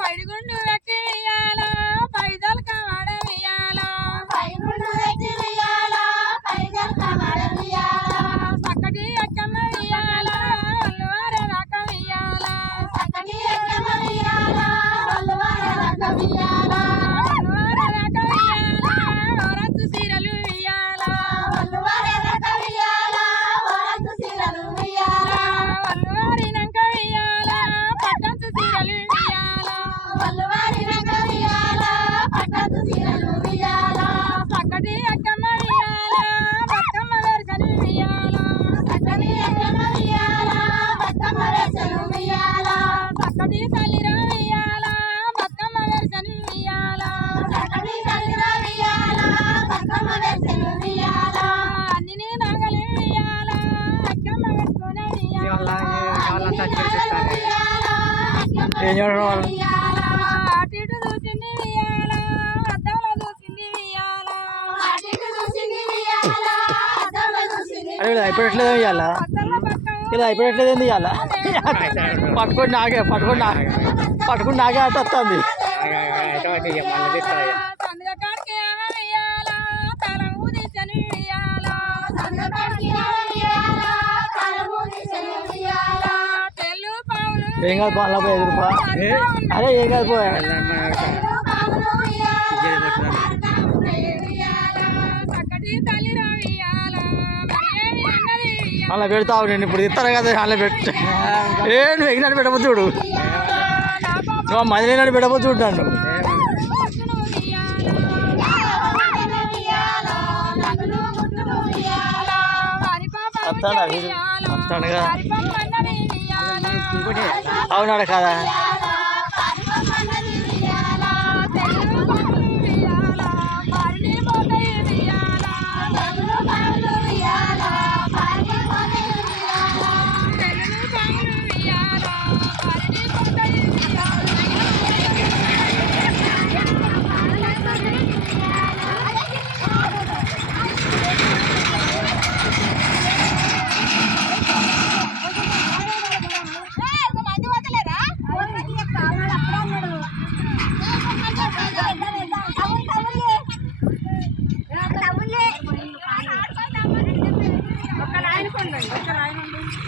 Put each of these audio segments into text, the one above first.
పైడిగుండు వెక్కి వెయ్యాలా పైదల్ కవాడ వెయ్యాలా చక్కటి అక్కమ్మ వెయ్యాలా వల్లువారే రాక వెయ్యాలా వల్లువారే రాక వెయ్యాలా వరత్తు సీరలు వెయ్యాలా వల్లువారినంక వెయ్యాలా పట్టంతు సీరలు వెయ్యాలా చక్కటి అక్కమ్మ వెయ్యాలా బతుకమ్మ వెరసలు వెయ్యాలా చక్కటి తల్లిరా వెయ్యాలా బతుకమ్మ వెరసలు వెయ్యాలా అన్ని నాగలు వెయ్యాలా అక్కమ్మ వెరుసుకొని వెయ్యాలా అటు ఇటు చూసింది వెయ్యాలా అద్దంలో చూసింది వెయ్యాలా అరే అయిపోయట్లేదు ఇవ్వాలా అద్దంలో బతుకమ్మ ఇలా అయిపోయట్లేదు ఏంది ఇవ్వాలా పట్టుకొని నాగే అటు వస్తుంది సందుగ కాడికి ఆమె వెయ్యాలా తల ఊదించని వెయ్యాలా తెల్లు పావులు ఏం కాదు పా 5 రూపాయలు అరే ఏం కాదు పోయా చక్కటి తల్లిరా వెయ్యాలా మరి ఏమి అన్నది అలా పెడతావు నేను ఇప్పుడు ఇస్తాను కదా అలా పెట్ట ఏ నువ్వు ఎగినట్టు పెట్టబోతు చూడు నువ్వు మదిలినట్టు పెట్టబోతు చూడ్డాను వస్తాడా వీడు వస్తాడుగా అవునాడు కదా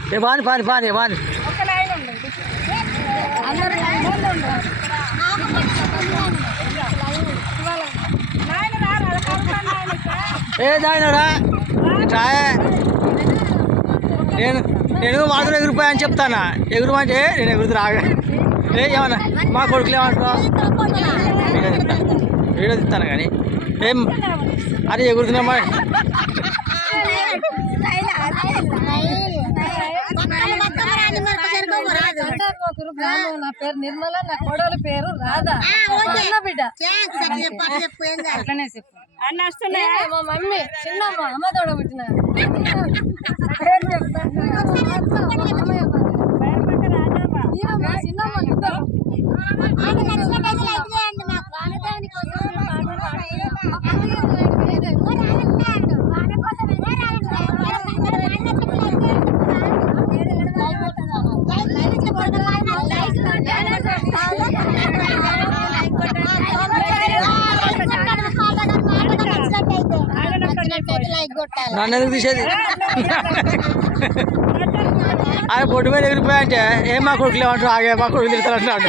ఏ బాని పాని పాని బాని ఒక లైన్ ఉండండి అందరూ ఏ దాయినరా నేను మాత్రం ఎగిరిపోయా అని చెప్తానా ఎగురమంటే నేను ఎగురుతు రాగా ఏ ఏమన్నా మా కొడుకులు ఏమంటారు వీడియో తిస్తాను కానీ ఏం అరే ఎగురుతున్నామా నా పేరు నిర్మల నా కోడలి పేరు రాధా బిడ్డ అట్లనే చెప్పు అన్న వస్తున్నాయి మా మమ్మీ చిన్నమ్మ అమ్మ తోడ పుట్టిన నన్ను ఎందుకు తీసేది ఆయన పొట్టు మీద ఎగిరిపోయా అంటే ఏం మా కొడుకులు ఏమంటారు ఆగే మా కొడుకు తిడతారు అంటున్నాడు